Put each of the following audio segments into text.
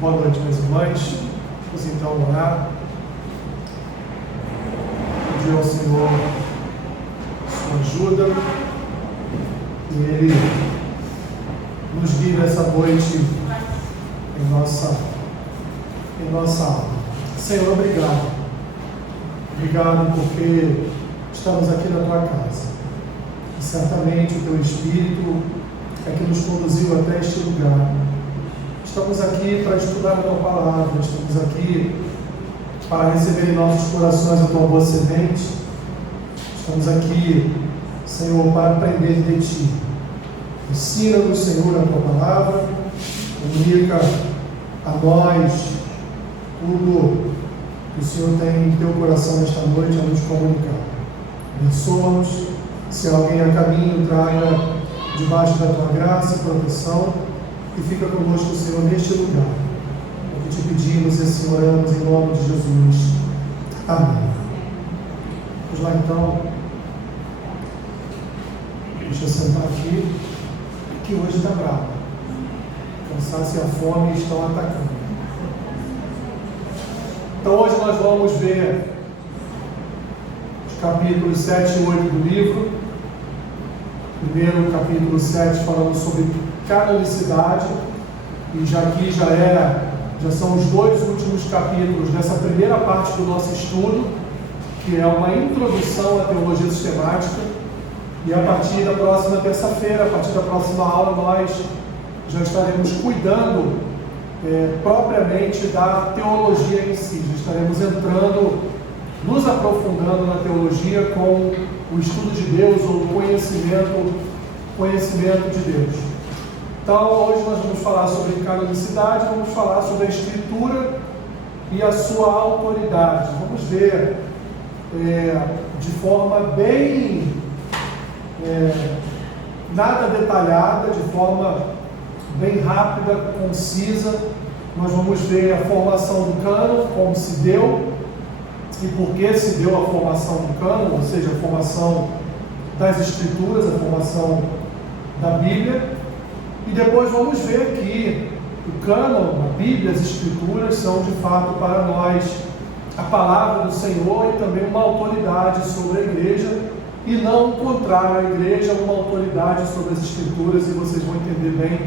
Boa noite, meus irmãos. Vamos então orar. Pedir ao Senhor sua ajuda e Ele nos guie nessa noite em nossa alma. Senhor, obrigado. Obrigado porque estamos aqui na tua casa. E certamente o teu Espírito é que nos conduziu até este lugar. Estamos aqui para estudar a tua palavra, estamos aqui para receber em nossos corações a tua boa semente. Estamos aqui, Senhor, para aprender de ti. Ensina-nos, Senhor, a tua palavra, comunica a nós tudo que o Senhor tem em teu coração nesta noite a nos comunicar. Abençoa-nos, se alguém a caminho, traga debaixo da tua graça e proteção, e fica conosco, Senhor, neste lugar. O que te pedimos e assim oramos em nome de Jesus. Amém. Vamos lá então. Deixa eu sentar aqui, que hoje está bravo. O cansaço e a fome estão atacando. Então hoje nós vamos ver os capítulos 7 e 8 do livro. Primeiro capítulo 7 falando sobre canonicidade, e já são os dois últimos capítulos dessa primeira parte do nosso estudo, que é uma introdução à teologia sistemática, e a partir da próxima terça-feira, a partir da próxima aula, nós já estaremos cuidando propriamente da teologia em si, já estaremos entrando, nos aprofundando na teologia com o estudo de Deus ou o conhecimento de Deus. Então, hoje nós vamos falar sobre canonicidade, vamos falar sobre a Escritura e a sua autoridade. Vamos ver de forma bem, nada detalhada, de forma bem rápida, concisa. Nós vamos ver a formação do cânon, como se deu e por que se deu a formação do cânon, ou seja, a formação das Escrituras, a formação da Bíblia. E depois vamos ver que o cânon, a Bíblia, as Escrituras são de fato para nós a palavra do Senhor e também uma autoridade sobre a igreja, e não o contrário, a igreja é uma autoridade sobre as Escrituras, e vocês vão entender bem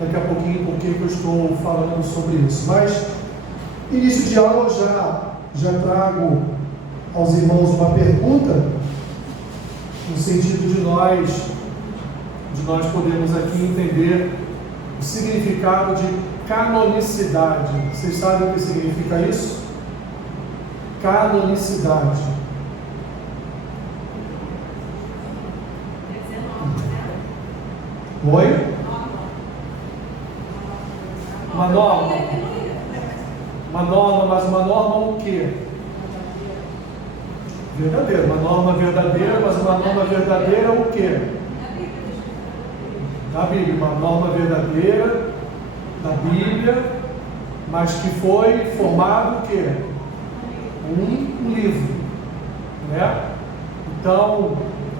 daqui a pouquinho por que eu estou falando sobre isso. Mas, início de aula, já trago aos irmãos uma pergunta, no sentido de nós podermos aqui entender o significado de canonicidade. Vocês sabem o que significa isso? Canonicidade. Oi? Uma norma. Uma norma, mas uma norma o quê? Verdadeira. Uma norma verdadeira, mas uma norma verdadeira o quê? Da Bíblia. Uma norma verdadeira da Bíblia, mas que foi formado o quê? Um livro, né? Então,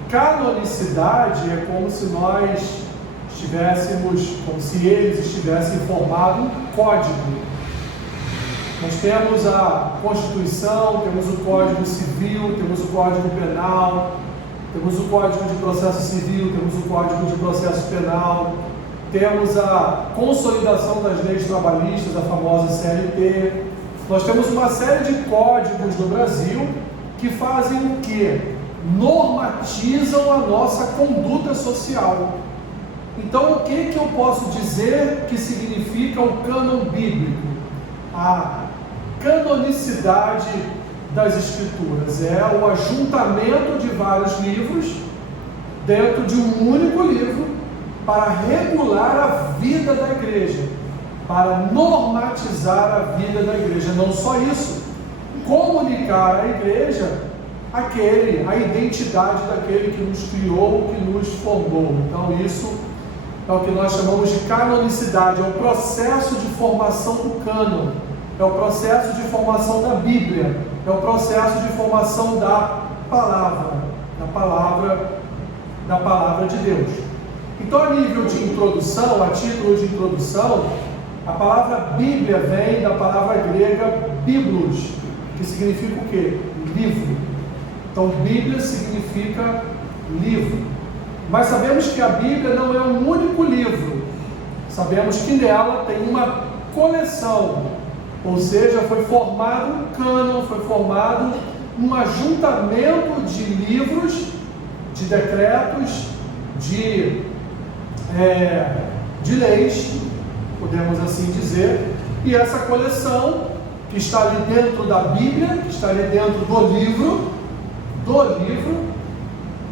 canonicidade é como se nós como se eles estivessem formado um código. Nós temos a Constituição, temos o Código Civil, temos o Código Penal, temos o Código de Processo Civil, temos o Código de Processo Penal, temos a consolidação das leis trabalhistas, a famosa CLT. Nós temos uma série de códigos no Brasil que fazem o quê? Normatizam a nossa conduta social. Então, o que eu posso dizer que significa o cânon bíblico? A canonicidade das Escrituras é o ajuntamento de vários livros dentro de um único livro para regular a vida da igreja, para normatizar a vida da igreja. Não só isso, comunicar à igreja a identidade daquele que nos criou, que nos formou. Então isso é o que nós chamamos de canonicidade, é o processo de formação do cânon, é o processo de formação da Bíblia, é o processo de formação da palavra de Deus. Então, a nível de introdução, a título de introdução, A palavra Bíblia vem da palavra grega biblos, que significa o quê? Livro. Então, Bíblia significa livro. Mas sabemos que a Bíblia não é um único livro. Sabemos que nela tem uma coleção, ou seja, foi formado um cânon, foi formado um ajuntamento de livros, de decretos, de leis, podemos assim dizer, e essa coleção que está ali dentro da Bíblia, que está ali dentro do livro,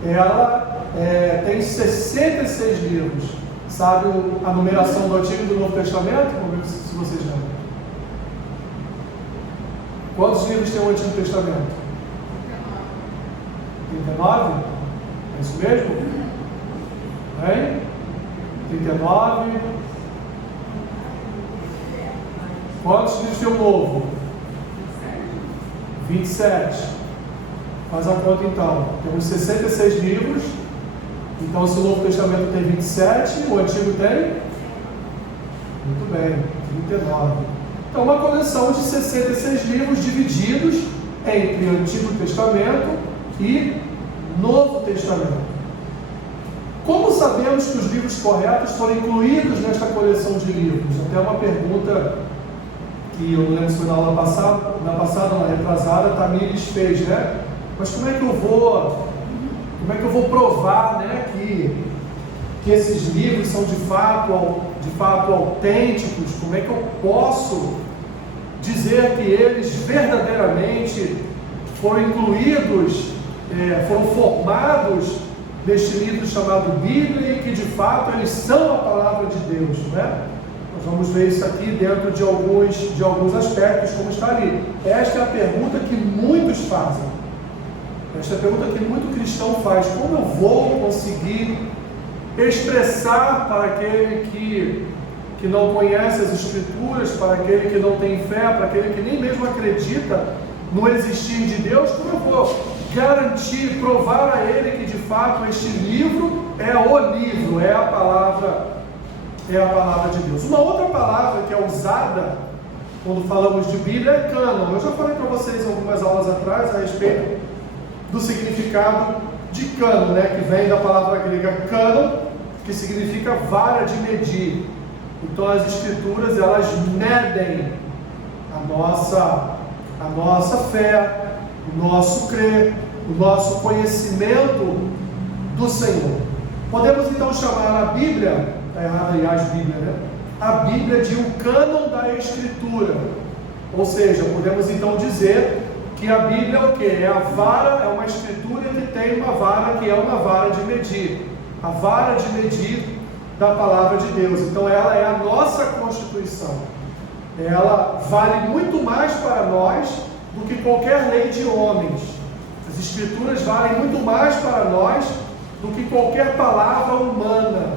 ela tem 66 livros. Sabe a numeração do Antigo e do Novo Testamento? Vamos ver se vocês lembram. Quantos livros tem o Antigo Testamento? 39? É isso mesmo? Hein? 39. Quantos livros tem o Novo? 27. Faz a conta então. Temos 66 livros. Então, se o Novo Testamento tem 27, o Antigo tem? Muito bem, 39. Então, uma coleção de 66 livros divididos entre Antigo Testamento e Novo Testamento. Como sabemos que os livros corretos foram incluídos nesta coleção de livros? Até uma pergunta que eu não lembro se foi na aula passada, na retrasada, a Tamires fez, né? Mas como é que eu vou provar, né, que esses livros são de fato autênticos? Como é que eu posso dizer que eles verdadeiramente foram incluídos, foram formados neste livro chamado Bíblia e que de fato eles são a palavra de Deus, né? Nós vamos ver isso aqui dentro de alguns aspectos, como está ali. Esta é a pergunta que muitos fazem. Esta é a pergunta que muito cristão faz: como eu vou conseguir expressar para aquele que não conhece as Escrituras, para aquele que não tem fé, para aquele que nem mesmo acredita no existir de Deus, como eu vou garantir, provar a ele que de fato este livro é o livro, é a palavra de Deus? Uma outra palavra que é usada quando falamos de Bíblia é cânon. Eu já falei para vocês algumas aulas atrás a respeito do significado de cânon, né, que vem da palavra grega cânon, que significa vara de medir. Então as Escrituras, elas medem a nossa fé, o nosso crer, o nosso conhecimento do Senhor. Podemos então chamar a Bíblia, está errado aí as Bíblias, né? A Bíblia de um cânon da Escritura. Ou seja, podemos então dizer que a Bíblia é o quê? É a vara, é uma escritura que tem uma vara, que é uma vara de medir. A vara de medir da palavra de Deus. Então ela é a nossa Constituição. Ela vale muito mais para nós do que qualquer lei de homens. As Escrituras valem muito mais para nós do que qualquer palavra humana,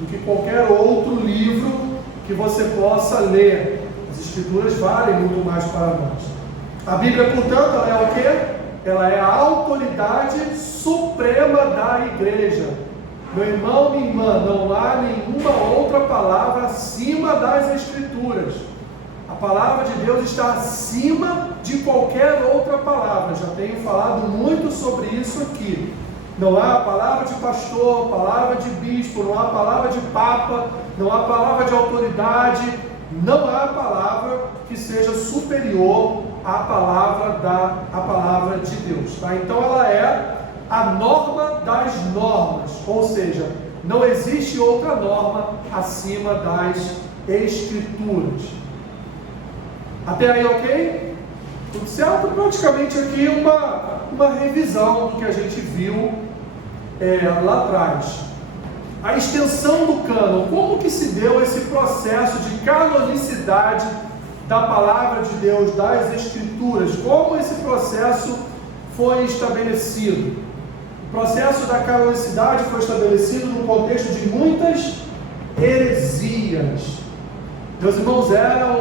do que qualquer outro livro que você possa ler. As Escrituras valem muito mais para nós. A Bíblia, portanto, ela é o quê? Ela é a autoridade suprema da igreja. Meu irmão, minha irmã, não há nenhuma outra palavra acima das Escrituras. A palavra de Deus está acima de qualquer outra palavra. Já tenho falado muito sobre isso aqui. Não há palavra de pastor, palavra de bispo, não há palavra de papa, não há palavra de autoridade, não há palavra que seja superior à palavra de Deus. Tá? Então ela é a norma das normas, ou seja, não existe outra norma acima das Escrituras. Até aí, ok? Tudo certo? Praticamente aqui uma revisão do que a gente viu lá atrás. A extensão do cânon, como que se deu esse processo de canonicidade da palavra de Deus, das Escrituras? Como esse processo foi estabelecido? O processo da canonicidade foi estabelecido no contexto de muitas heresias. Meus irmãos, era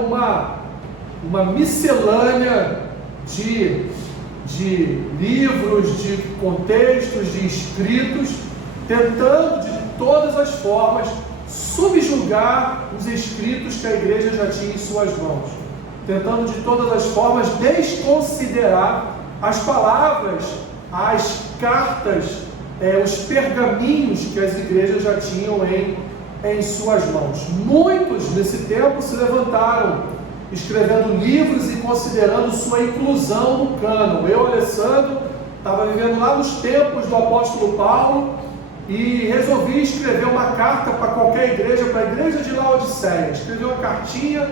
uma miscelânea de livros, de contextos, de escritos, tentando de todas as formas subjugar os escritos que a igreja já tinha em suas mãos, tentando de todas as formas desconsiderar as palavras, as cartas, os pergaminhos que as igrejas já tinham em suas mãos. Muitos nesse tempo se levantaram, escrevendo livros e considerando sua inclusão no cânon. Eu, Alessandro, estava vivendo lá nos tempos do apóstolo Paulo e resolvi escrever uma carta para qualquer igreja, para a igreja de Laodiceia. Escrevi uma cartinha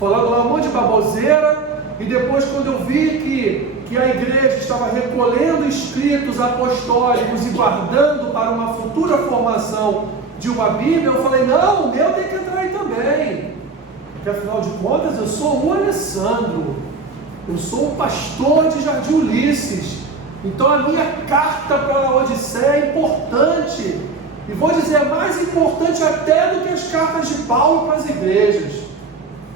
falando lá um monte de baboseira, e depois, quando eu vi que a igreja estava recolhendo escritos apostólicos e guardando para uma futura formação de uma Bíblia, eu falei, não, o meu tem que entrar aí também, porque afinal de contas eu sou o Alessandro, eu sou o pastor de Jardim Ulisses, então a minha carta para a Odisseia é importante, e vou dizer, é mais importante até do que as cartas de Paulo para as igrejas.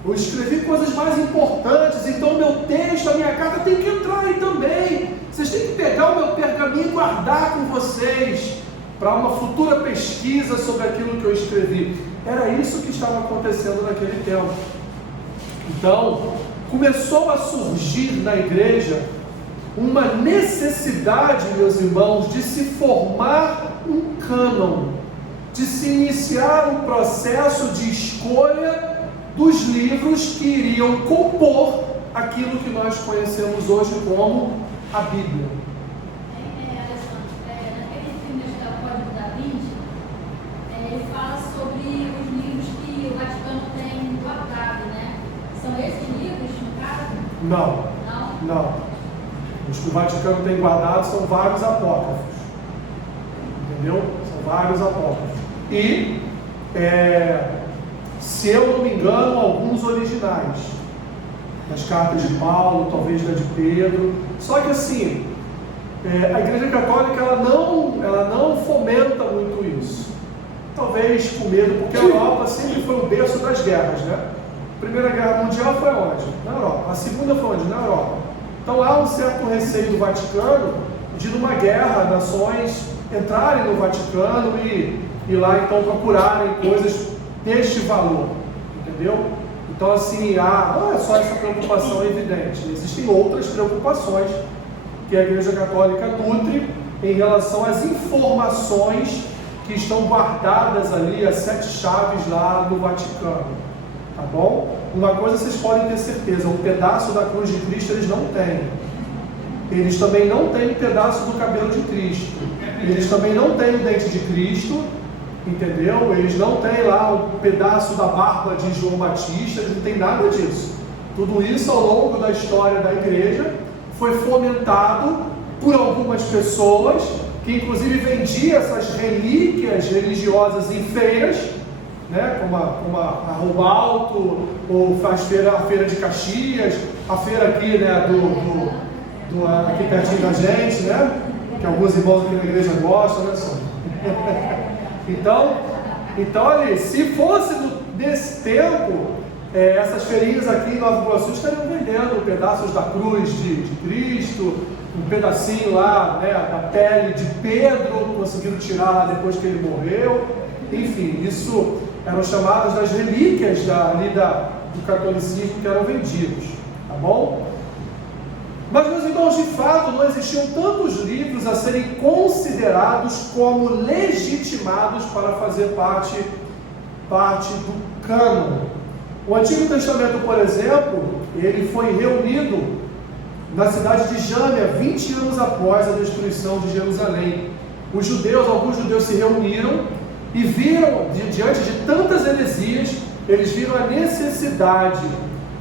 Eu escrevi coisas mais importantes, então o meu texto, a minha carta tem que entrar aí também. Vocês têm que pegar o meu pergaminho e guardar com vocês para uma futura pesquisa sobre aquilo que eu escrevi. Era isso que estava acontecendo naquele tempo. Então, começou a surgir na igreja uma necessidade, meus irmãos, de se formar um cânon, de se iniciar um processo de escolha dos livros que iriam compor aquilo que nós conhecemos hoje como a Bíblia. Alessandro, naquele filme da Código da Vinci, ele fala sobre os livros que o Vaticano tem guardado, né? São esses livros, no caso? Não. Os que o Vaticano tem guardado são vários apócrifos. Entendeu? São vários apócrifos. E, se eu não me engano, alguns originais. Das cartas de Paulo, talvez da de Pedro. Só que assim, a Igreja Católica ela não fomenta muito isso. Talvez com medo, porque a Europa sempre foi o berço das guerras, né? A Primeira Guerra Mundial foi onde? Na Europa. A Segunda foi onde? Na Europa. Então há um certo receio do Vaticano de, numa guerra, nações entrarem no Vaticano e lá então procurarem coisas deste valor, entendeu? Então assim, não é só essa preocupação evidente, existem outras preocupações que a Igreja Católica nutre em relação às informações que estão guardadas ali, as 7 chaves lá no Vaticano, tá bom? Uma coisa vocês podem ter certeza, um pedaço da cruz de Cristo eles não têm. Eles também não têm um pedaço do cabelo de Cristo. Eles também não têm o dente de Cristo, entendeu? Eles não têm lá um pedaço da barba de João Batista, eles não têm nada disso. Tudo isso, ao longo da história da igreja, foi fomentado por algumas pessoas que inclusive vendiam essas relíquias religiosas em feiras, né? como a Roubo Alto, ou a feira de Caxias, a feira aqui, né? aqui pertinho da gente, né? Que alguns irmãos aqui na igreja gostam, né, Sônia? Então, ali, se fosse nesse tempo, essas feirinhas aqui em Nova Iguaçu estariam vendendo pedaços da cruz de Cristo, um pedacinho lá, né, da pele de Pedro, conseguiram tirar lá depois que ele morreu. Enfim, isso eram chamadas das relíquias do catolicismo que eram vendidos, tá bom? Mas, meus irmãos, de fato, não existiam tantos livros a serem considerados como legitimados para fazer parte do cânon. O Antigo Testamento, por exemplo, ele foi reunido na cidade de Jâmia 20 anos após a destruição de Jerusalém. Alguns judeus se reuniram e viram, diante de tantas heresias, eles viram a necessidade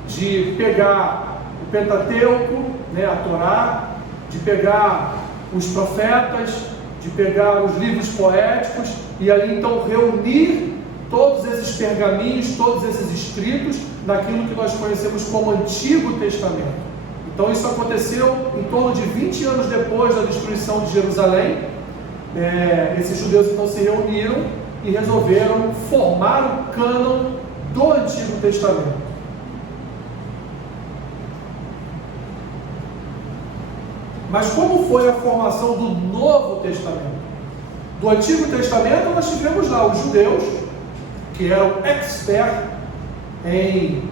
de pegar o Pentateuco, né, a Torá, de pegar os profetas, de pegar os livros poéticos e ali então reunir todos esses pergaminhos, todos esses escritos naquilo que nós conhecemos como Antigo Testamento. Então isso aconteceu em torno de 20 anos depois da destruição de Jerusalém. Esses judeus então se reuniram e resolveram formar o cânon do Antigo Testamento. Mas como foi a formação do Novo Testamento? Do Antigo Testamento nós tivemos lá os judeus, que eram expert em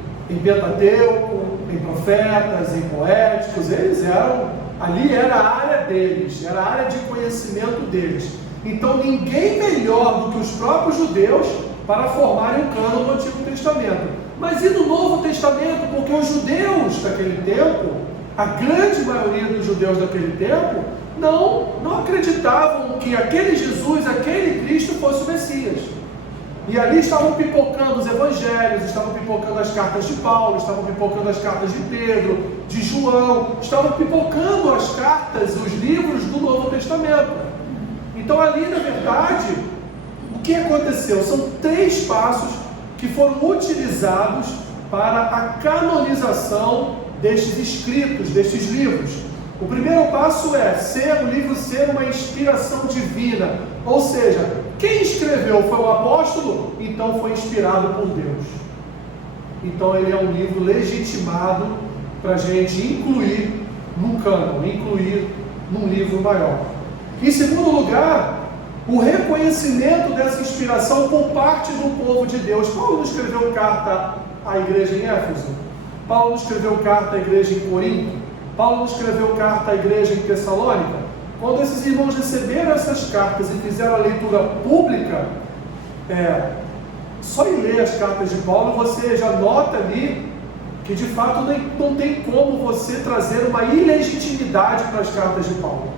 Pentateuco, em profetas, em poéticos. Eles eram, ali era a área deles, era a área de conhecimento deles. Então ninguém melhor do que os próprios judeus para formarem um cânon do Antigo Testamento. Mas e no Novo Testamento? Porque os judeus daquele tempo, a grande maioria dos judeus daquele tempo, não acreditavam que aquele Jesus, aquele Cristo fosse o Messias. E ali estavam pipocando os evangelhos, estavam pipocando as cartas de Paulo, estavam pipocando as cartas de Pedro, de João, estavam pipocando as cartas, os livros do Novo Testamento. Então ali, na verdade, o que aconteceu? São 3 passos que foram utilizados para a canonização destes escritos, destes livros. O primeiro passo é o livro ser uma inspiração divina, ou seja, quem escreveu foi o apóstolo, então foi inspirado por Deus. Então ele é um livro legitimado para a gente incluir num cânon, incluir num livro maior. Em segundo lugar, o reconhecimento dessa inspiração por parte do povo de Deus. Paulo não escreveu carta à igreja em Éfeso? Paulo não escreveu carta à igreja em Corinto? Paulo não escreveu carta à igreja em Tessalônica? Quando esses irmãos receberam essas cartas e fizeram a leitura pública, só em ler as cartas de Paulo, você já nota ali que de fato não tem como você trazer uma ilegitimidade para as cartas de Paulo.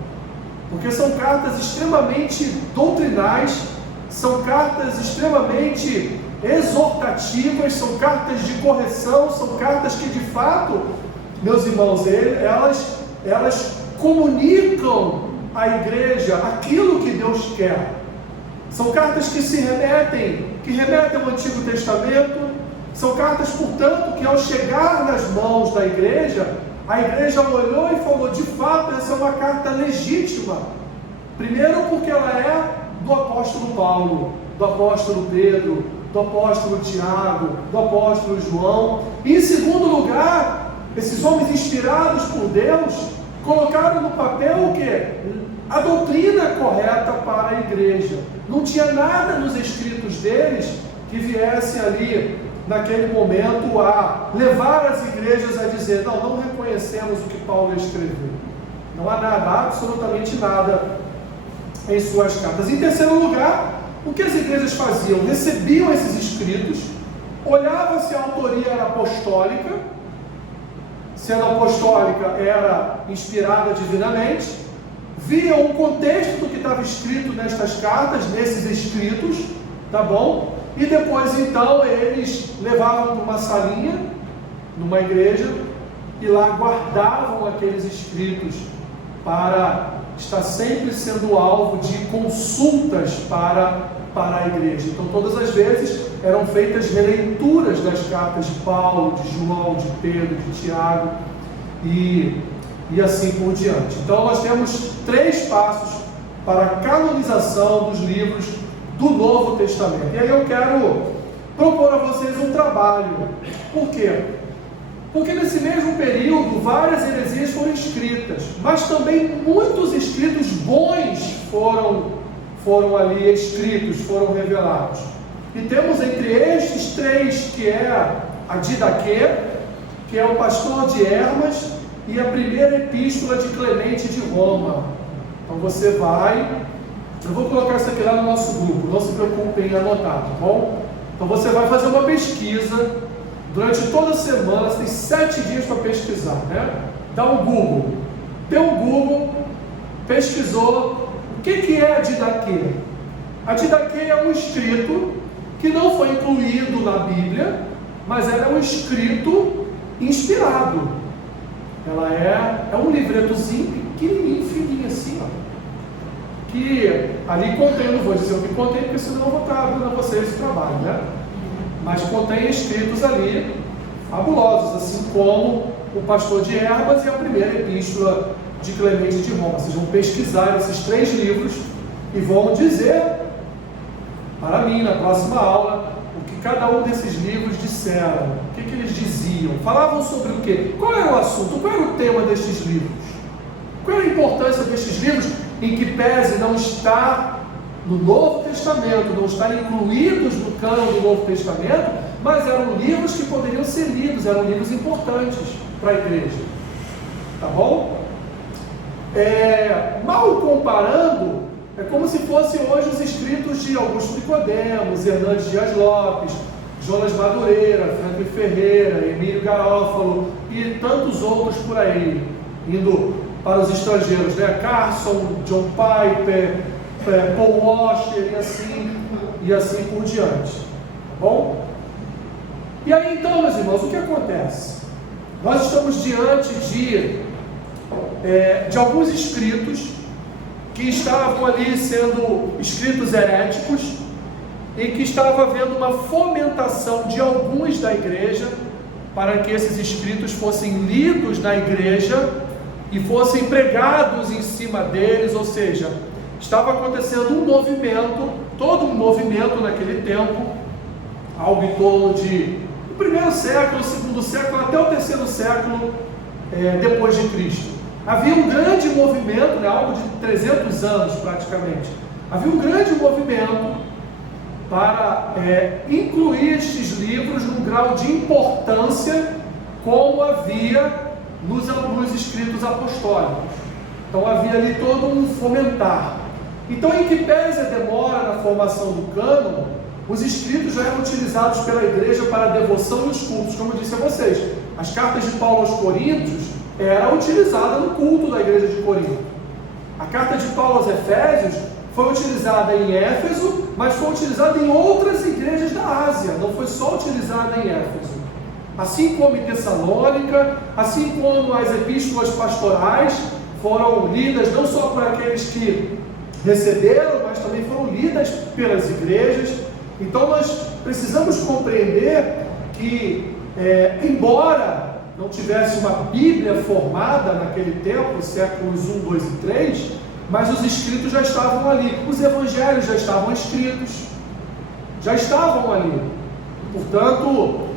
Porque são cartas extremamente doutrinais, são cartas extremamente exortativas, são cartas de correção, são cartas que de fato, meus irmãos, elas comunicam à igreja aquilo que Deus quer. São cartas que remetem ao Antigo Testamento, são cartas, portanto, que ao chegar nas mãos da igreja, a igreja olhou e falou, de fato, essa é uma carta legítima. Primeiro porque ela é do apóstolo Paulo, do apóstolo Pedro, do apóstolo Tiago, do apóstolo João. E em segundo lugar, esses homens inspirados por Deus colocaram no papel o quê? A doutrina correta para a igreja. Não tinha nada nos escritos deles que viesse ali, naquele momento, a levar as igrejas a dizer, não reconhecemos o que Paulo escreveu. Não há nada, absolutamente nada em suas cartas. Em terceiro lugar, o que as igrejas faziam? Recebiam esses escritos, olhavam se a autoria era apostólica, sendo apostólica, era inspirada divinamente, viam o contexto do que estava escrito nestas cartas, nesses escritos, tá bom? E depois, então, eles levavam para uma salinha, numa igreja, e lá guardavam aqueles escritos para estar sempre sendo alvo de consultas para a igreja. Então, todas as vezes eram feitas releituras das cartas de Paulo, de João, de Pedro, de Tiago e assim por diante. Então, nós temos 3 passos para a canonização dos livros do Novo Testamento. E aí eu quero propor a vocês um trabalho. Por quê? Porque nesse mesmo período várias heresias foram escritas, mas também muitos escritos bons foram ali escritos, foram revelados. E temos entre estes 3, que é a Didaquê, que é o pastor de Hermas, e a primeira epístola de Clemente de Roma. Então você eu vou colocar isso aqui lá no nosso grupo, não se preocupem em anotar, tá bom? Então você vai fazer uma pesquisa, durante toda a semana, você tem 7 dias para pesquisar, né? Dá um Google, deu um Google, pesquisou, o que é a Didaquê? A Didaquê é um escrito que não foi incluído na Bíblia, mas ela é um escrito inspirado. Ela é um livretozinho pequenininho, fininho assim, ó, que ali contém, não vou dizer o que contém, porque senão eu vou estar dando a vocês esse trabalho, né? Mas contém escritos ali fabulosos, assim como o pastor de Hermas e a primeira epístola de Clemente de Roma. Vocês vão pesquisar esses 3 livros e vão dizer para mim, na próxima aula, o que cada um desses livros disseram, o que eles diziam, falavam sobre o quê? Qual era o assunto? Qual era o tema destes livros? Qual era a importância destes livros, em que pese não estar no Novo Testamento, não estão incluídos no cânon do Novo Testamento, mas eram livros que poderiam ser lidos, eram livros importantes para a igreja. Tá bom? Mal comparando, é como se fossem hoje os escritos de Augusto Nicodemos, Hernandes Dias Lopes, Jonas Madureira, Franklin Ferreira, Emílio Garófalo e tantos outros por aí, indo para os estrangeiros, né? Carson, John Piper, Paul Washer e assim por diante. Tá bom? E aí então, meus irmãos, o que acontece? Nós estamos diante de alguns escritos que estavam ali sendo escritos heréticos e que estava havendo uma fomentação de alguns da igreja para que esses escritos fossem lidos na igreja e fossem pregados em cima deles, ou seja, estava acontecendo um movimento, todo um movimento naquele tempo, algo em torno de o primeiro século, o segundo século, até o terceiro século depois de Cristo. Havia um grande movimento, algo de 300 anos praticamente, havia um grande movimento para incluir estes livros num grau de importância como havia nos escritos apostólicos. Então havia ali todo um fomentar. Então, em que pese a demora na formação do cânon, os escritos já eram utilizados pela igreja para a devoção e os cultos. Como eu disse a vocês, as cartas de Paulo aos Coríntios era utilizada no culto da igreja de Corinto. A carta de Paulo aos Efésios foi utilizada em Éfeso, mas foi utilizada em outras igrejas da Ásia, não foi só utilizada em Éfeso. Assim como em Tessalônica, assim como as epístolas pastorais foram lidas não só por aqueles que receberam, mas também foram lidas pelas igrejas. Então nós precisamos compreender que, embora não tivesse uma Bíblia formada naquele tempo, séculos 1, 2 e 3, mas os escritos já estavam ali, os evangelhos já estavam escritos, já estavam ali. Portanto,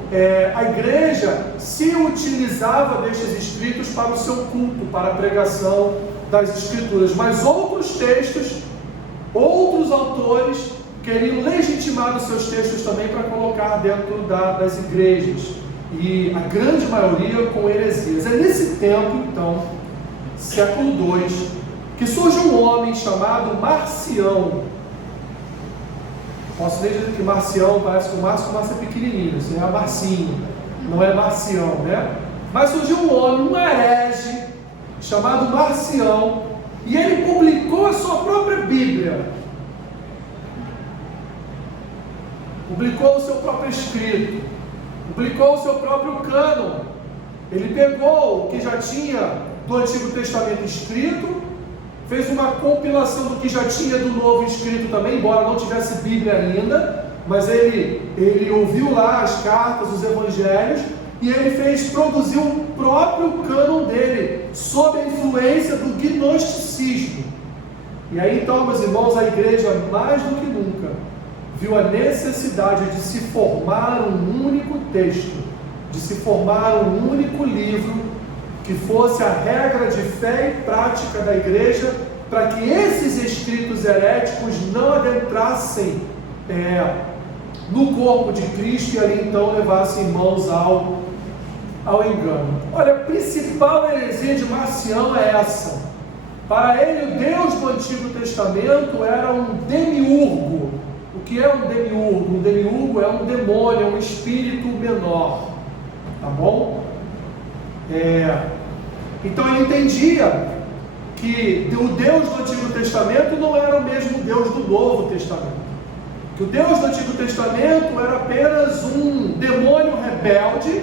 a igreja se utilizava destes escritos para o seu culto, para a pregação das escrituras, mas outros textos, outros autores queriam legitimar os seus textos também para colocar dentro das igrejas, e a grande maioria com heresias. É nesse tempo, então, século II, que surge um homem chamado Marcião. Posso nem dizer que Marcião parece que o Márcio começa pequenininho, assim, é Marcinho, não é Marcião, né? Mas surgiu um homem, um herege, chamado Marcião, e ele publicou a sua própria Bíblia, publicou o seu próprio escrito, publicou o seu próprio cânon. Ele pegou o que já tinha do Antigo Testamento escrito, fez uma compilação do que já tinha do Novo escrito também, embora não tivesse Bíblia ainda, mas ele ouviu lá as cartas, os evangelhos, e ele produziu o próprio cânon dele, sob a influência do gnosticismo. E aí então, meus irmãos, a igreja, mais do que nunca, viu a necessidade de se formar um único texto, de se formar um único livro, que fosse a regra de fé e prática da igreja, para que esses escritos heréticos não adentrassem no corpo de Cristo e ali então levassem mãos ao engano. Olha, a principal heresia de Marcião é essa. Para ele, o Deus do Antigo Testamento era um demiurgo. O que é um demiurgo? Um demiurgo é um demônio, é um espírito menor. Tá bom? Então ele entendia que o Deus do Antigo Testamento não era o mesmo Deus do Novo Testamento. Que o Deus do Antigo Testamento era apenas um demônio rebelde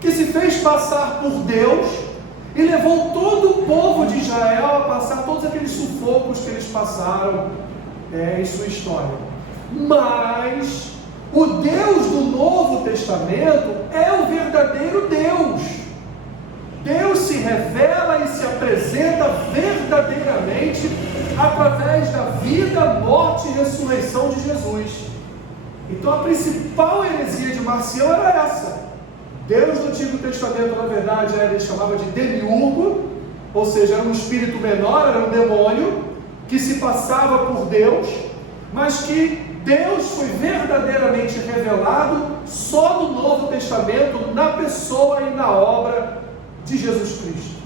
que se fez passar por Deus e levou todo o povo de Israel a passar todos aqueles sufocos que eles passaram em sua história. Mas o Deus do Novo Testamento é o verdadeiro Deus. Deus se revela e se apresenta verdadeiramente através da vida, morte e ressurreição de Jesus. Então a principal heresia de Marcião era essa. Deus do Antigo Testamento, na verdade, ele chamava de demiurgo, ou seja, era um espírito menor, era um demônio, que se passava por Deus, mas que Deus foi verdadeiramente revelado só no Novo Testamento, na pessoa e na obra de Jesus Cristo.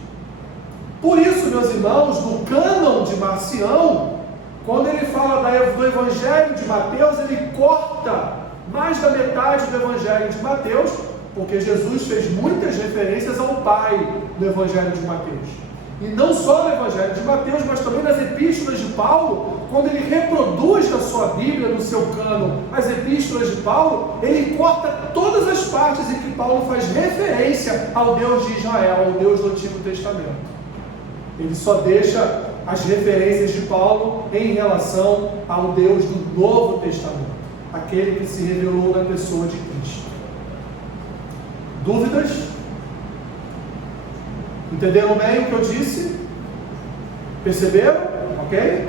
Por isso, meus irmãos, no cânon de Marcião, quando ele fala do Evangelho de Mateus, ele corta mais da metade do Evangelho de Mateus, porque Jesus fez muitas referências ao Pai no Evangelho de Mateus. E não só no Evangelho de Mateus, mas também nas epístolas de Paulo, quando ele reproduz na sua Bíblia, no seu cânon, as epístolas de Paulo, ele corta todas as partes em que Paulo faz referência ao Deus de Israel, ao Deus do Antigo Testamento. Ele só deixa as referências de Paulo em relação ao Deus do Novo Testamento, aquele que se revelou na pessoa de Cristo. Dúvidas? Entenderam bem o que eu disse? Perceberam? Ok?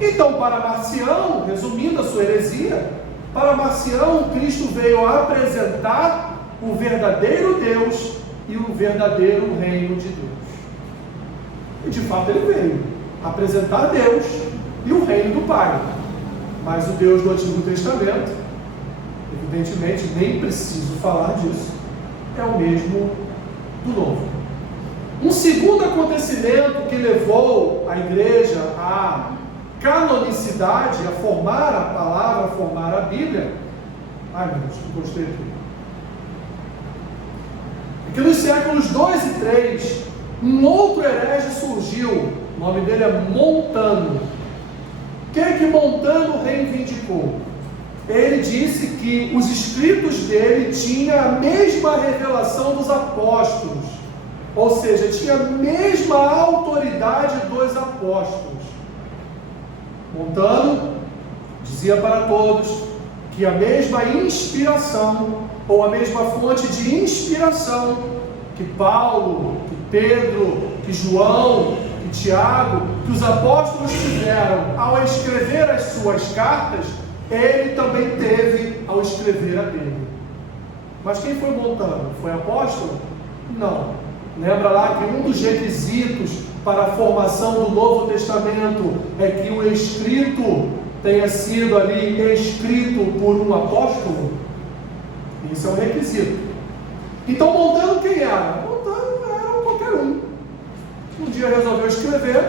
Então, para Marcião, resumindo a sua heresia, para Marcião, Cristo veio apresentar o verdadeiro Deus e o verdadeiro reino de Deus. E de fato ele veio apresentar Deus e o reino do Pai. Mas o Deus do Antigo Testamento, evidentemente, nem preciso falar disso, é o mesmo do Novo. Um segundo acontecimento que levou a igreja à canonicidade, a formar a palavra, a formar a Bíblia. Ai meu Deus, que gostei aqui. É que nos séculos 2 e 3, um outro herege surgiu, o nome dele é Montano. O que é que Montano reivindicou? Ele disse que os escritos dele tinham a mesma revelação dos apóstolos, ou seja, tinha a mesma autoridade dos apóstolos. Montano dizia para todos que a mesma inspiração, ou a mesma fonte de inspiração que Paulo, que Pedro, que João, que Tiago, que os apóstolos tiveram ao escrever as suas cartas, ele também teve ao escrever a dele. Mas quem foi Montano? Foi apóstolo? Não. Lembra lá que um dos requisitos para a formação do Novo Testamento é que o escrito tenha sido ali escrito por um apóstolo? Isso é um requisito. Então Montano quem era? Montano era qualquer um. Um dia resolveu escrever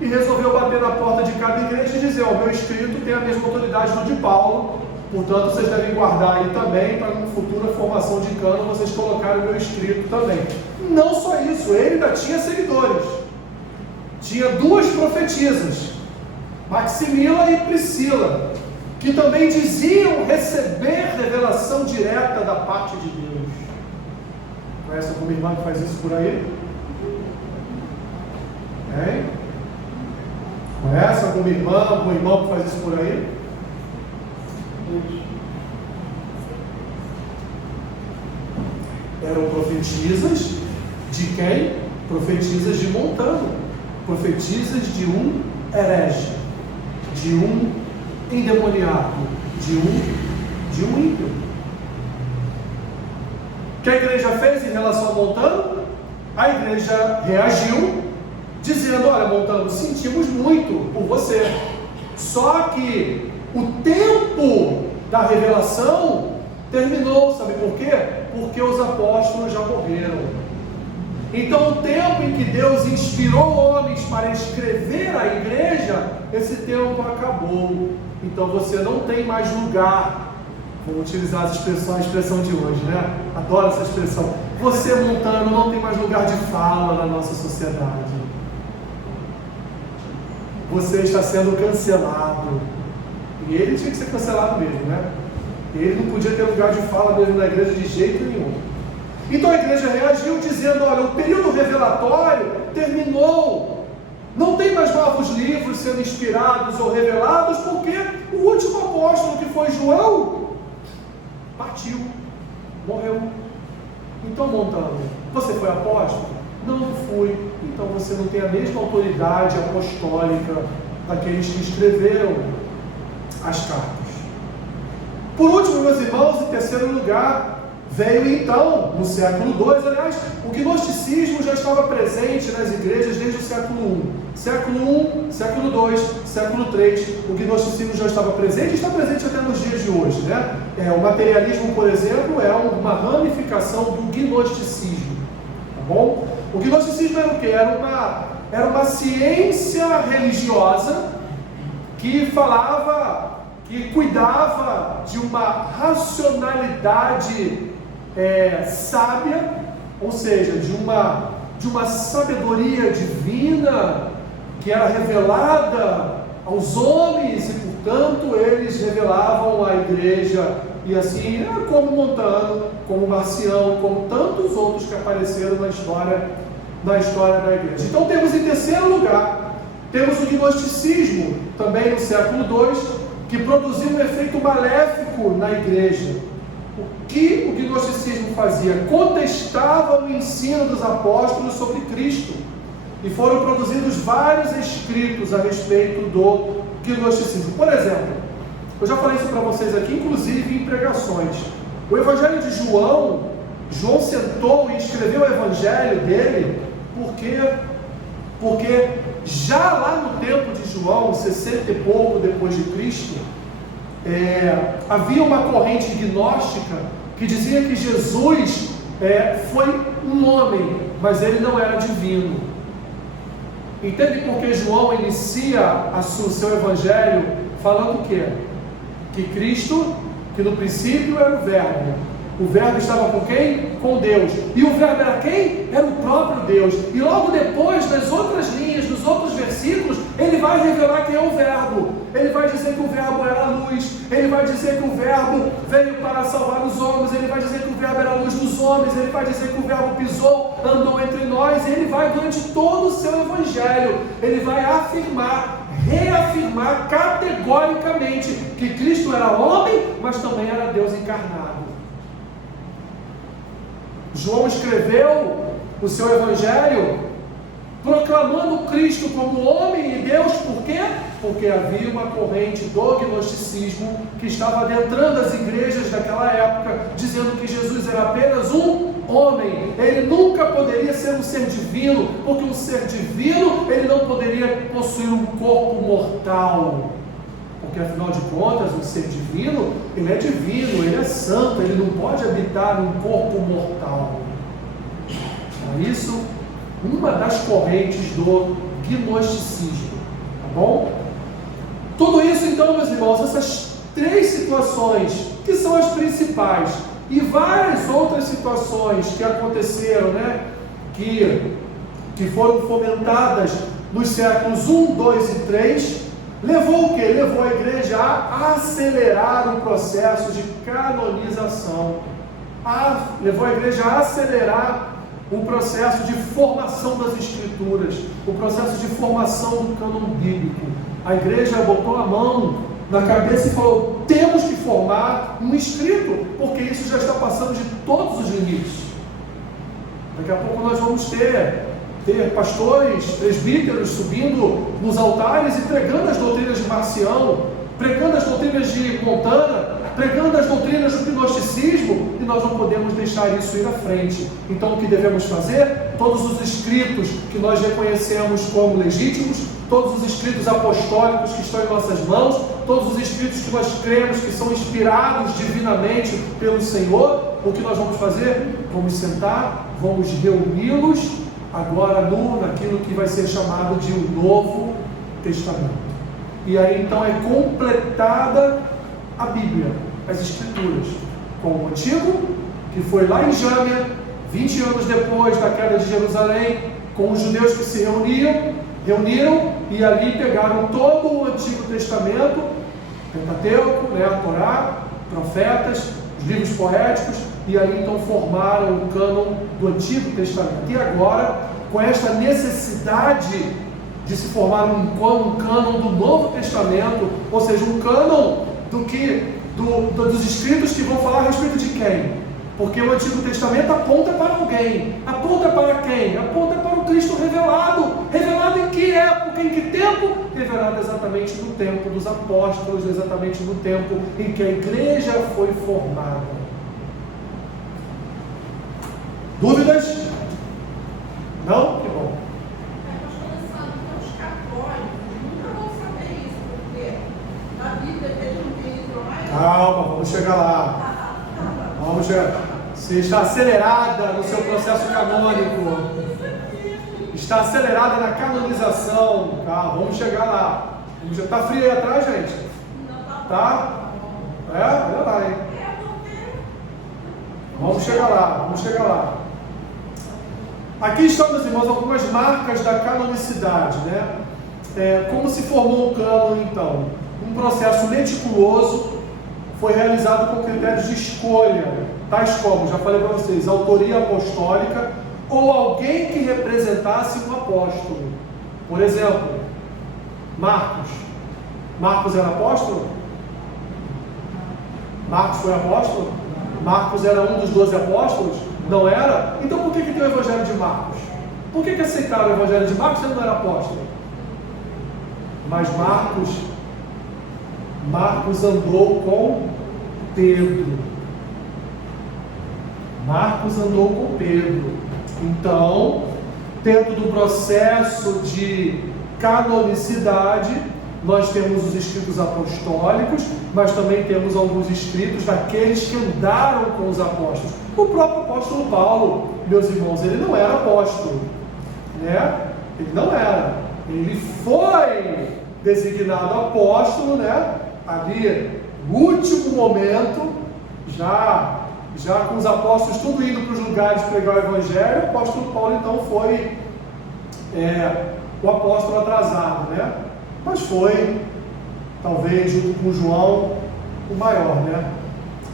e resolveu bater na porta de cada igreja e dizer: o meu escrito tem a mesma autoridade do de Paulo, portanto vocês devem guardar aí também, para uma futura formação de cânon vocês colocarem o meu escrito também. Não só isso, ele ainda tinha seguidores. Tinha duas profetisas, Maximila e Priscila, que também diziam receber revelação direta da parte de Deus. Conhece alguma irmã que faz isso por aí? Hein? Conhece alguma irmã, algum irmão que faz isso por aí? Eram profetisas de quem? Profetisas de Montano, profetisas de um herege, de um endemoniado, de um ímpio. O que a igreja fez em relação a Montano? A igreja reagiu, dizendo: olha, Montano, sentimos muito por você, só que o tempo da revelação terminou. Sabe por quê? Porque os apóstolos já morreram. Então o tempo em que Deus inspirou homens para escrever a igreja, esse tempo acabou. Então você não tem mais lugar. Vou utilizar a expressão de hoje, né? Adoro essa expressão. Você, Montano, não tem mais lugar de fala na nossa sociedade. Você está sendo cancelado. E ele tinha que ser cancelado mesmo, né? Ele não podia ter lugar de fala mesmo na igreja de jeito nenhum. Então a igreja reagiu dizendo: olha, o período revelatório terminou. Não tem mais novos livros sendo inspirados ou revelados, porque o último apóstolo, que foi João, partiu, morreu. Então, Montano, você foi apóstolo? Não, não fui. Então você não tem a mesma autoridade apostólica daqueles que escreveram as cartas. Por último, meus irmãos, em terceiro lugar, Veio então, no século II, aliás, o gnosticismo já estava presente nas igrejas desde o século I. Século I, século II, século III, o gnosticismo já estava presente e está presente até nos dias de hoje, né? O materialismo, por exemplo, é uma ramificação do gnosticismo, tá bom? O gnosticismo era o quê? Era uma ciência religiosa que falava, que cuidava de uma racionalidade sábia, ou seja, de uma sabedoria divina que era revelada aos homens e, portanto, eles revelavam à igreja, e assim, como Montano, como Marcião, como tantos outros que apareceram na história da igreja. Então temos em terceiro lugar, temos o gnosticismo, também no século II, que produziu um efeito maléfico na igreja. O que o gnosticismo fazia? Contestava o ensino dos apóstolos sobre Cristo. E foram produzidos vários escritos a respeito do gnosticismo. Por exemplo, eu já falei isso para vocês aqui, inclusive em pregações. O Evangelho de João sentou e escreveu o Evangelho dele, porque já lá no tempo de João, 60 e pouco depois de Cristo, havia uma corrente gnóstica que dizia que Jesus foi um homem, mas ele não era divino. Entende por que João inicia o seu evangelho falando o quê? Que Cristo, que no princípio era o verbo estava com quem? Com Deus. E o verbo era quem? Era o próprio Deus. E logo depois, nas outras linhas, nos outros versículos, ele vai revelar quem é o verbo. Ele vai dizer que o verbo era a luz. Ele vai dizer que o verbo veio para salvar os homens. Ele vai dizer que o verbo era a luz dos homens. Ele vai dizer que o verbo pisou, andou entre nós. E ele vai, durante todo o seu evangelho, ele vai reafirmar categoricamente que Cristo era homem, mas também era Deus encarnado. João escreveu o seu evangelho proclamando Cristo como homem e Deus. Por quê? Porque havia uma corrente do gnosticismo que estava adentrando as igrejas daquela época, dizendo que Jesus era apenas um homem. Ele nunca poderia ser um ser divino, porque um ser divino, ele não poderia possuir um corpo mortal. Porque afinal de contas, o ser divino, ele é divino, ele é santo, ele não pode habitar num corpo mortal. Por isso, uma das correntes do gnosticismo, tá bom? Tudo isso então, meus irmãos, essas três situações, que são as principais, e várias outras situações que aconteceram, né, que foram fomentadas nos séculos 1, 2 e 3, levou o quê? Levou a igreja a acelerar o processo de canonização. Levou a igreja a acelerar o processo de formação das escrituras, o processo de formação do cânon bíblico. A igreja botou a mão na cabeça e falou: temos que formar um escrito, porque isso já está passando de todos os limites. Daqui a pouco nós vamos ter pastores, presbíteros subindo nos altares e pregando as doutrinas de Marcião, pregando as doutrinas de Montana, pregando as doutrinas do gnosticismo, e nós não podemos deixar isso ir à frente. Então o que devemos fazer? Todos os escritos que nós reconhecemos como legítimos, todos os escritos apostólicos que estão em nossas mãos, todos os escritos que nós cremos que são inspirados divinamente pelo Senhor, o que nós vamos fazer? Vamos sentar, vamos reuni-los agora naquilo que vai ser chamado de o Novo Testamento. E aí então é completada a Bíblia, as Escrituras, com o Antigo, que foi lá em Jâmia, 20 anos depois da queda de Jerusalém, com os judeus que se reuniram e ali pegaram todo o Antigo Testamento, Pentateuco, a Torá, profetas, os livros poéticos, e ali então formaram o cânon do Antigo Testamento. E agora, com esta necessidade de se formar um cânon do Novo Testamento, ou seja, um cânon dos escritos que vão falar a respeito de quem? Porque o Antigo Testamento aponta para alguém. Aponta para quem? Aponta para o Cristo revelado. Revelado em que época, em que tempo? Revelado exatamente no tempo dos apóstolos, exatamente no tempo em que a igreja foi formada. dúvidas? Não? Que bom. Calma, vamos chegar lá. Vamos chegar. Você está acelerada no seu processo canônico. Está acelerada na canonização. Calma, vamos chegar lá. Está frio aí atrás, gente? Tá? Olha lá, hein? Vamos chegar lá, vamos chegar lá. Aqui estão, meus irmãos, algumas marcas da canonicidade, né? Como se formou o cânon, então? Um processo meticuloso, foi realizado com critérios de escolha, tais como, já falei para vocês, autoria apostólica ou alguém que representasse um apóstolo. Por exemplo, Marcos. Marcos era apóstolo? Marcos foi apóstolo? Marcos era um dos 12 apóstolos? Não era? Então por que tem o Evangelho de Marcos? Por que aceitaram o Evangelho de Marcos se ele não era apóstolo? Mas Marcos andou com Pedro. Marcos andou com Pedro. Então, dentro do processo de canonicidade, nós temos os escritos apostólicos, mas também temos alguns escritos daqueles que andaram com os apóstolos. O próprio apóstolo Paulo, meus irmãos, ele não era apóstolo, né? Ele não era. Ele foi designado apóstolo, né? Ali, no último momento, já com os apóstolos tudo indo para os lugares pregar o Evangelho, o apóstolo Paulo então foi o apóstolo atrasado, né? Mas foi, talvez, junto com João, o maior, né?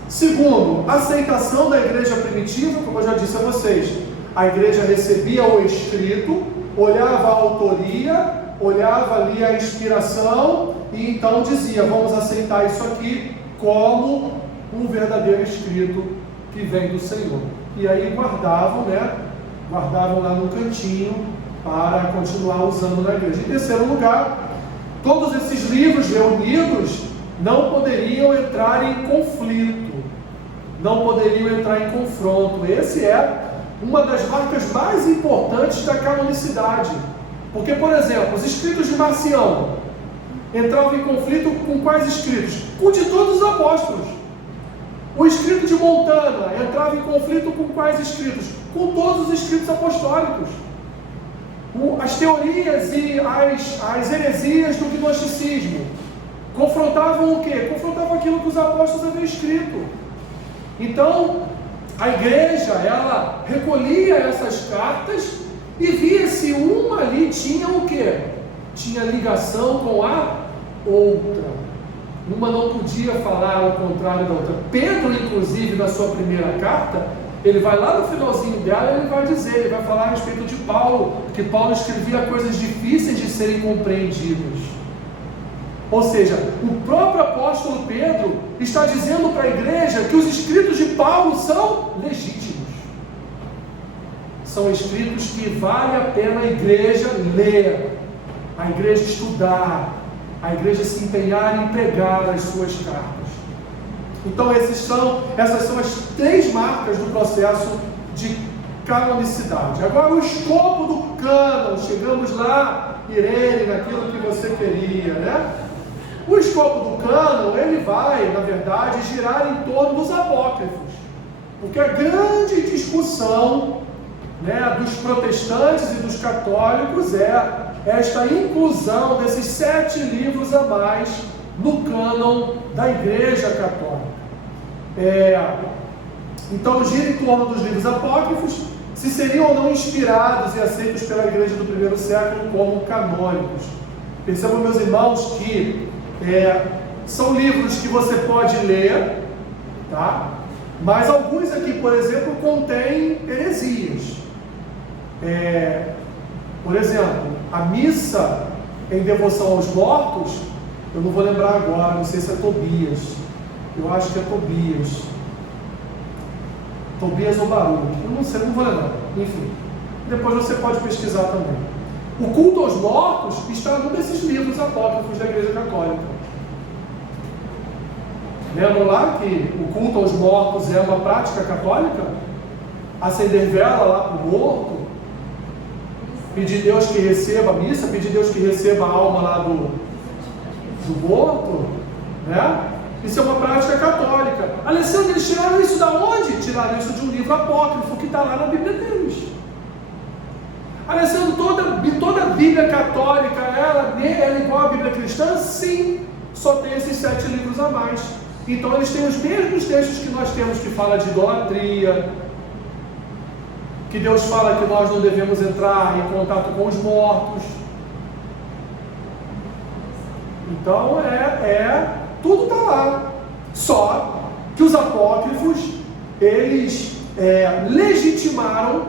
Segundo, aceitação da igreja primitiva, como eu já disse a vocês, a igreja recebia o escrito, olhava a autoria, olhava ali a inspiração e então dizia, vamos aceitar isso aqui como um verdadeiro escrito que vem do Senhor. E aí guardavam, né? Guardavam lá no cantinho para continuar usando na igreja. Em terceiro lugar, todos esses livros reunidos não poderiam entrar em conflito, não poderiam entrar em confronto. Esse é uma das marcas mais importantes da canonicidade. Porque, por exemplo, os escritos de Marcião entravam em conflito com quais escritos? Com o de todos os apóstolos. O escrito de Montana entrava em conflito com quais escritos? Com todos os escritos apostólicos. As teorias e as heresias do gnosticismo confrontavam o quê? Confrontavam aquilo que os apóstolos haviam escrito. Então, a igreja, ela recolhia essas cartas e via se uma ali tinha o quê? Tinha ligação com a outra. Uma não podia falar ao contrário da outra. Pedro, inclusive, na sua primeira carta, ele vai lá no finalzinho dela e ele vai dizer, ele vai falar a respeito de Paulo, que Paulo escrevia coisas difíceis de serem compreendidas. Ou seja, o próprio apóstolo Pedro está dizendo para a igreja que os escritos de Paulo são legítimos. São escritos que vale a pena a igreja ler, a igreja estudar, a igreja se empenhar em pregar as suas cartas. Então essas são as três marcas do processo de canonicidade. Agora o escopo do cânon, chegamos lá, Irene, naquilo que você queria, né? O escopo do cânon, ele vai, na verdade, girar em torno dos apócrifos. Porque a grande discussão, né, dos protestantes e dos católicos é esta inclusão desses 7 livros a mais no cânon da Igreja Católica. Então gira em torno dos livros apócrifos, se seriam ou não inspirados e aceitos pela Igreja do primeiro século como canônicos. Percebam, meus irmãos, que são livros que você pode ler, tá? Mas alguns aqui, por exemplo, contêm heresias. Por exemplo, a missa em devoção aos mortos, eu não vou lembrar agora, não sei se é Tobias, eu acho que é Tobias ou Baruch, eu não sei, não vou lembrar, enfim, depois você pode pesquisar também. O culto aos mortos está num desses livros apócrifos da Igreja Católica. Lembram lá que o culto aos mortos é uma prática católica? acender vela lá para o morto, pedir Deus que receba a missa, pedir Deus que receba a alma lá do morto, né? Isso é uma prática católica. Alessandro, eles tiraram isso da onde? Tiraram isso de um livro apócrifo que está lá na Bíblia deles. Alessandro, toda a Bíblia católica, ela é igual à Bíblia cristã? Sim, só tem esses 7 livros a mais. Então eles têm os mesmos textos que nós temos, que fala de idolatria, que Deus fala que nós não devemos entrar em contato com os mortos. Então tudo está lá. Só que os apócrifos, eles legitimaram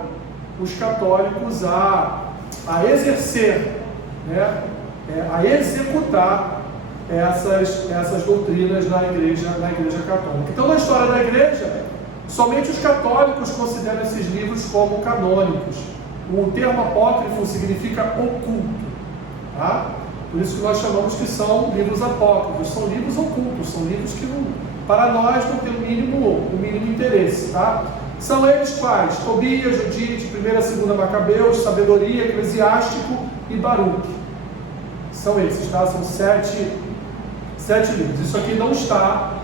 os católicos a exercer, né, a executar essas doutrinas na igreja católica. Então, na história da igreja, somente os católicos consideram esses livros como canônicos. O termo apócrifo significa oculto, tá? Por isso que nós chamamos que são livros apócrifos, são livros ocultos, são livros que para nós não tem o mínimo interesse, tá? São eles quais? Tobias, Judite, 1ª e 2ª Macabeus, Sabedoria, Eclesiástico e Baruque. São esses, tá? São 7 livros. Isso aqui não está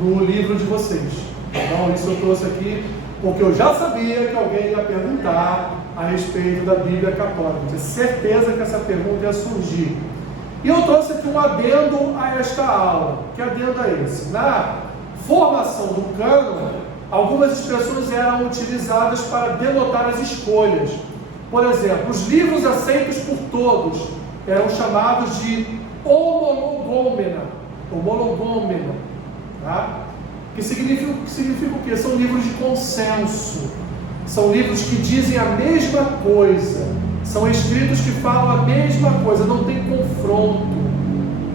no livro de vocês. Então, isso eu trouxe aqui porque eu já sabia que alguém ia perguntar a respeito da Bíblia Católica. Eu tinha certeza que essa pergunta ia surgir. E eu trouxe aqui um adendo a esta aula. Que adendo é esse? Na formação do cânon, algumas expressões eram utilizadas para denotar as escolhas. Por exemplo, os livros aceitos por todos eram chamados de homologômena, tá? Que significa o quê? São livros de consenso, são livros que dizem a mesma coisa, são escritos que falam a mesma coisa, não tem confronto,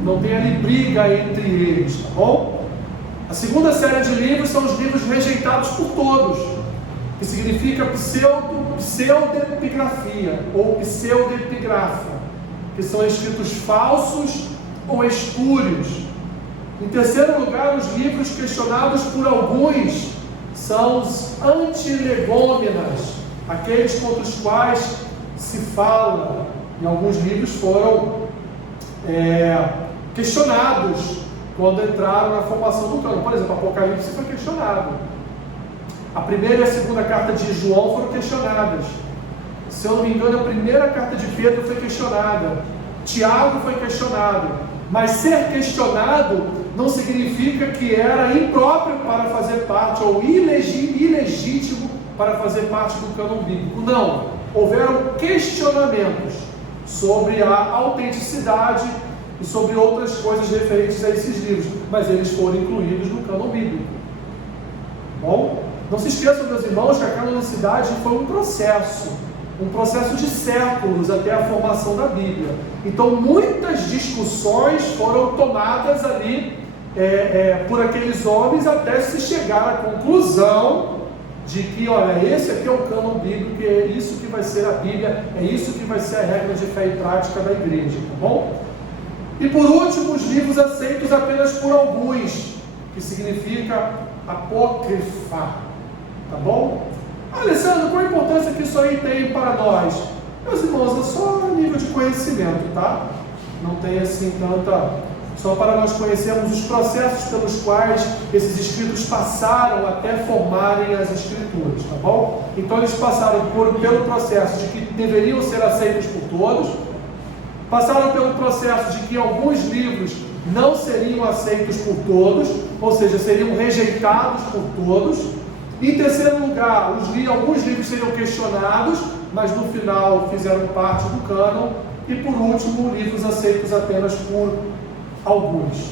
não tem ali briga entre eles, tá bom? A segunda série de livros são os livros rejeitados por todos, que significa pseudepigrafia ou pseudepigrafa, que são escritos falsos ou espúrios. Em terceiro lugar, os livros questionados por alguns são os antilegômenas, aqueles contra os quais se fala, e alguns livros foram questionados quando entraram na formação do cânon. Por exemplo, Apocalipse foi questionado. A 1ª e a 2ª carta de João foram questionadas. Se eu não me engano, a 1ª carta de Pedro foi questionada. Tiago foi questionado. Mas ser questionado não significa que era impróprio para fazer parte, ou ilegítimo para fazer parte do cânon bíblico. Não. Houveram questionamentos sobre a autenticidade e sobre outras coisas referentes a esses livros, mas eles foram incluídos no cânon bíblico. Bom, não se esqueçam, meus irmãos, que a canonicidade foi um processo de séculos até a formação da Bíblia. Então, muitas discussões foram tomadas ali por aqueles homens até se chegar à conclusão de que, olha, esse aqui é o cânon bíblico, e é isso que vai ser a Bíblia, é isso que vai ser a regra de fé e prática da igreja, tá bom? E por último, os livros aceitos apenas por alguns, que significa apócrifa, tá bom? Alessandro, qual a importância que isso aí tem para nós? Meus irmãos, é só nível de conhecimento, tá? Não tem assim tanta... Só para nós conhecermos os processos pelos quais esses escritos passaram até formarem as escrituras, tá bom? Então eles passaram pelo processo de que deveriam ser aceitos por todos, passaram pelo processo de que alguns livros não seriam aceitos por todos, ou seja, seriam rejeitados por todos. Em terceiro lugar, alguns livros seriam questionados, mas no final fizeram parte do cânon. E por último, livros aceitos apenas por alguns.